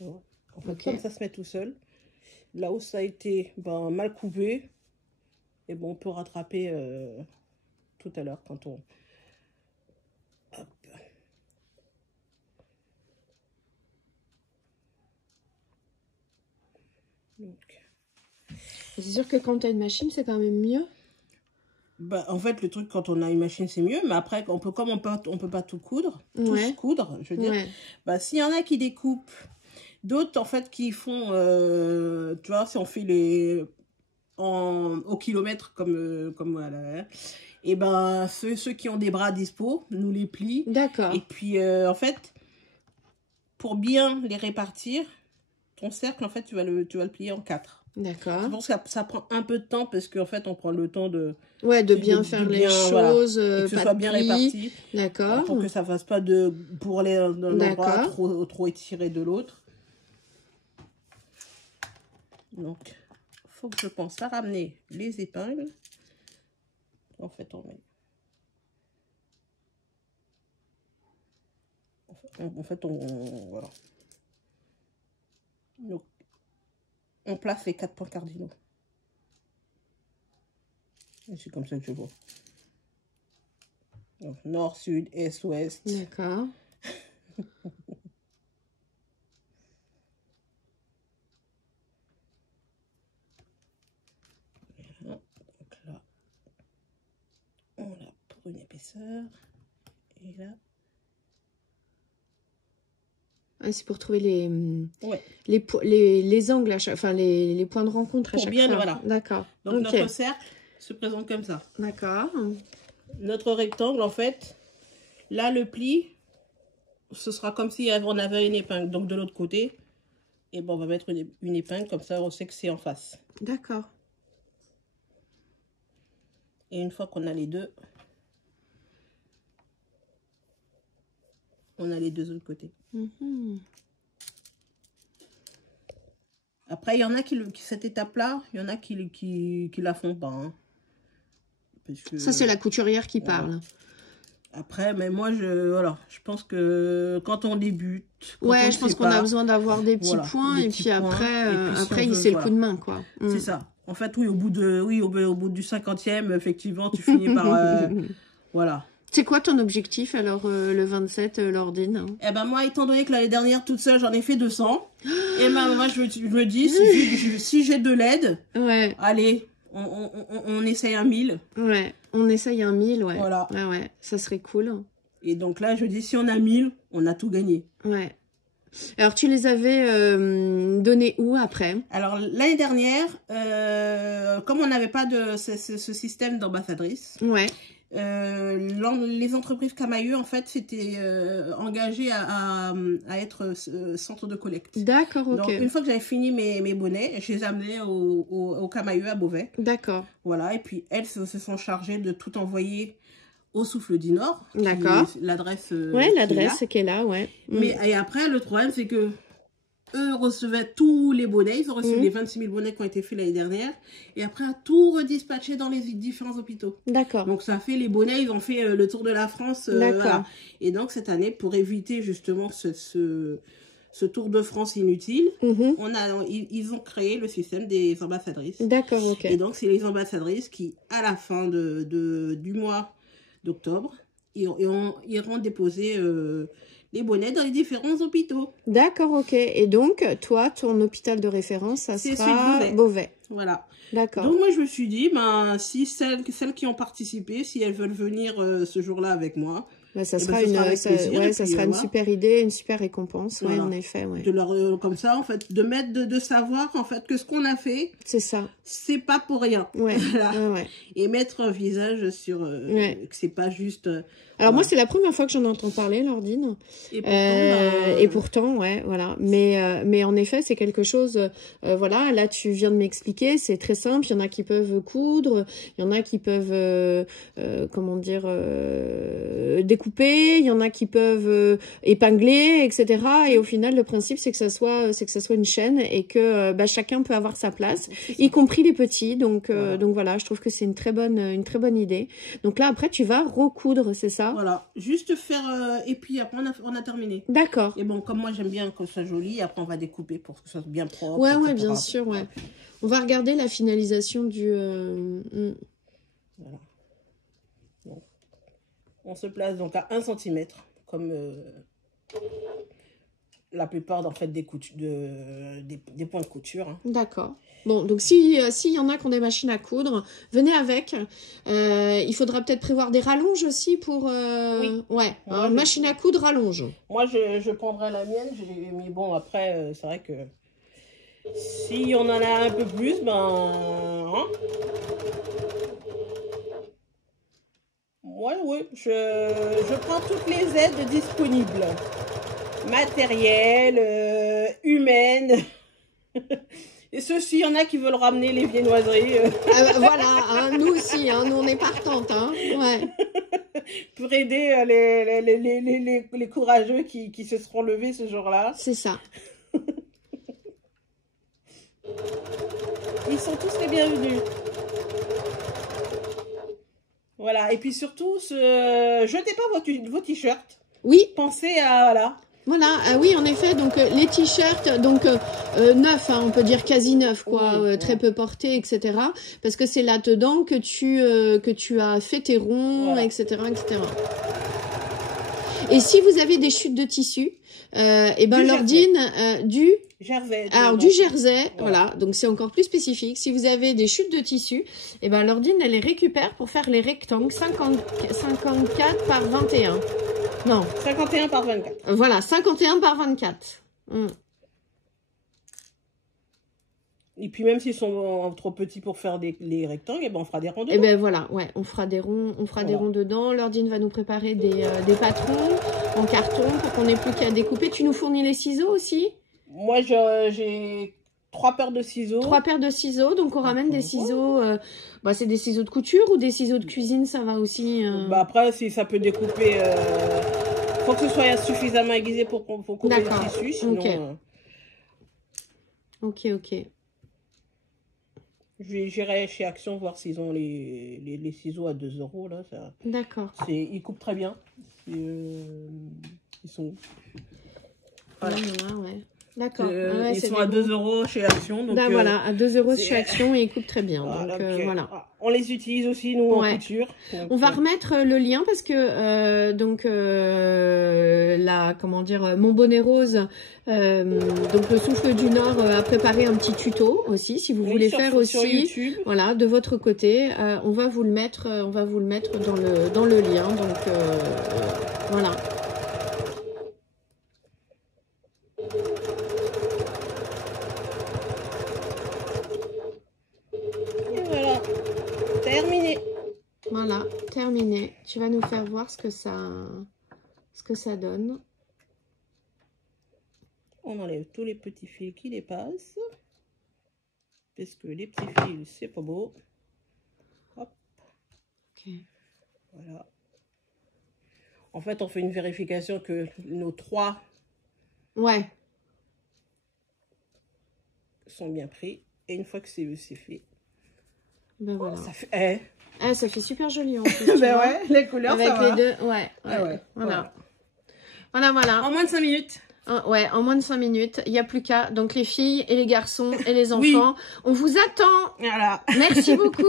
Voilà. En fait, comme ça se met tout seul. Là où ça a été mal coupé, et bon, on peut rattraper tout à l'heure quand on... Hop. C'est sûr que quand tu as une machine, c'est quand même mieux. En fait, le truc, quand on a une machine, c'est mieux. Mais après, comme on peut pas tout coudre, tous coudre, je veux dire. S'il y en a qui découpent, d'autres, en fait, qui font, tu vois, si on fait les... au kilomètre, comme voilà. Et ceux qui ont des bras dispo, nous les plient. D'accord. Et puis, en fait, pour bien les répartir, ton cercle, en fait, tu vas le plier en 4. D'accord. Je pense que ça prend un peu de temps parce qu'en fait, on prend le temps de... Ouais, de bien faire les choses, et que ce soit bien réparti. D'accord. Pour que ça fasse pas de bourrelet d'un endroit, trop étiré de l'autre. Donc, faut que je pense à ramener les épingles. En fait, on met... Voilà. Donc, on place les 4 points cardinaux. C'est comme ça que je vois. Donc, nord, sud, est, ouest. D'accord. Voilà. Donc là, on a pour une épaisseur. Et là... Ah, c'est pour trouver les angles, enfin les points de rencontre à chaque fois. Voilà. D'accord. Donc notre cercle se présente comme ça. D'accord. Notre rectangle, en fait, là le pli, ce sera comme si on avait une épingle. Donc de l'autre côté, et on va mettre une épingle, comme ça on sait que c'est en face. D'accord. Et une fois qu'on a les deux, on a les deux autres côtés. Après, il y en a qui cette étape-là, il y en a qui la font pas. Hein. Parce que, ça, c'est la couturière qui parle. Après, mais moi, je pense que quand on débute... Ouais, je pense qu'on a besoin d'avoir des petits points. Et puis après, c'est le coup de main, quoi. C'est ça. En fait, oui, au bout du 50e, effectivement, tu finis par... voilà. C'est quoi ton objectif, alors, le 27, Lordine? Moi, étant donné que l'année dernière, toute seule, j'en ai fait 200. Et moi, je me dis, si j'ai de l'aide, allez, on essaye un 1000. Ouais, on essaye un 1000, ouais. Voilà. Ouais, ça serait cool. Et donc là, je dis, si on a 1000, on a tout gagné. Ouais. Alors, tu les avais donnés où, après? Alors, l'année dernière, comme on n'avait pas de ce système d'ambassadrice... Ouais. Les entreprises Camaïeu, en fait, s'étaient engagées à être centre de collecte. D'accord, ok. Donc, une fois que j'avais fini mes bonnets, je les amenais au Camaïeu à Beauvais. D'accord. Voilà, et puis elles se sont chargées de tout envoyer au Souffle du Nord. D'accord. L'adresse. Ouais, l'adresse qui est là, ouais. Mais et après, le problème, c'est que eux recevaient tous les bonnets. Ils ont reçu les 26 000 bonnets qui ont été faits l'année dernière. Et après, tout redispatché dans les différents hôpitaux. D'accord. Donc, ça fait les bonnets. Ils ont fait le tour de la France. D'accord. Voilà. Et donc, cette année, pour éviter justement ce tour de France inutile, ils ont créé le système des ambassadrices. D'accord, ok. Et donc, c'est les ambassadrices qui, à la fin du mois d'octobre, iront déposer... les bonnets dans les différents hôpitaux. D'accord, ok. Et donc, toi, ton hôpital de référence, ça sera Beauvais. Voilà. D'accord. Donc, moi, je me suis dit, si celles qui ont participé, si elles veulent venir ce jour-là avec moi, ça sera une super idée, une super récompense, voilà. En effet. Ouais. De leur, comme ça, en fait, de savoir, en fait, que ce qu'on a fait, c'est ça. C'est pas pour rien. Ouais. Voilà. Ouais. Et mettre un visage sur que c'est pas juste... Alors moi, c'est la première fois que j'en entends parler, Lordine. Et pourtant, ouais, voilà. Mais en effet, c'est quelque chose... voilà, là, tu viens de m'expliquer, c'est très simple. Il y en a qui peuvent coudre, il y en a qui peuvent, comment dire, découper découper, il y en a qui peuvent épingler, etc. Et au final, le principe, c'est que ça soit une chaîne et que chacun peut avoir sa place, y compris les petits. Donc voilà, je trouve que c'est une très bonne idée. Donc là, après, tu vas recoudre, c'est ça? Voilà, juste faire... et puis après, on a terminé. D'accord. Et bon, comme moi, j'aime bien que ce soit joli, après, on va découper pour que ce soit bien propre. Ouais, bien sûr, ouais. On va regarder la finalisation du... Voilà. Bon. On se place donc à 1 cm, comme la plupart en fait, des points de couture. Hein. D'accord. Bon, donc s'il y en a qui ont des machines à coudre, venez avec. Il faudra peut-être prévoir des rallonges aussi pour... Oui. Ouais, machine à coudre, rallonge. Moi, je prendrai la mienne, mais bon, après, c'est vrai que si on en a un peu plus, ben... Hein, ouais, je prends toutes les aides disponibles. Matériel, humaine. Et ceux-ci, il y en a qui veulent ramener les viennoiseries. Voilà, hein, nous aussi, hein, nous on est partantes. Hein, ouais. Pour aider les courageux qui se seront levés ce jour-là. C'est ça. Ils sont tous les bienvenus. Voilà, et puis surtout, jetez pas vos t-shirts. Oui. Pensez à... Voilà, oui, en effet, donc les t-shirts, donc neufs, hein, on peut dire quasi neufs, quoi, oui, très peu portés, etc. Parce que c'est là-dedans que tu as fait tes ronds, voilà. etc., etc. Et si vous avez des chutes de tissu, et ben Lordine, du jersey. Alors du jersey, voilà, donc c'est encore plus spécifique. Si vous avez des chutes de tissu, et ben Lordine, elle les récupère pour faire les rectangles 54 par 21. Non. 51 par 24. Voilà, 51 par 24. Et puis même s'ils sont trop petits pour faire les rectangles, et ben on fera des ronds dedans. Et ben voilà, ouais, on fera des ronds, des ronds dedans. Lordine va nous préparer des patrons en carton pour qu'on n'ait plus qu'à découper. Tu nous fournis les ciseaux aussi? Moi j'ai 3 paires de ciseaux. 3 paires de ciseaux, donc on ramène des ciseaux. C'est des ciseaux de couture ou des ciseaux de cuisine, ça va aussi. Après, si ça peut découper, faut que ce soit suffisamment aiguisé pour couper le tissu, sinon. Ok. J'irai chez Action voir s'ils ont les ciseaux à 2 € là. D'accord. Ils coupent très bien. Ils sont. Voilà. Ouais. D'accord. Ils sont à 2 € chez Action. Donc, voilà, à 2 € chez Action et ils coupent très bien. Voilà, donc, voilà. On les utilise aussi, nous, en couture. Donc, on va remettre le lien parce que, mon bonnet rose, donc le souffle du Nord a préparé un petit tuto aussi, si vous voulez faire aussi, sur YouTube. Voilà, de votre côté, on va vous le mettre, dans le lien. Donc, voilà. Voilà, terminé. Tu vas nous faire voir ce que ça donne. On enlève tous les petits fils qui dépassent. Parce que les petits fils, c'est pas beau. Hop. Ok. Voilà. En fait, on fait une vérification que nos 3 sont bien pris. Et une fois que c'est fait, ben voilà. Ça fait... ça fait super joli en plus. Les couleurs, avec ça va. Les deux, voilà. Voilà. En moins de 5 minutes. En moins de 5 minutes. Il n'y a plus qu'à. Donc les filles et les garçons et les enfants, on vous attend. Voilà. Merci beaucoup.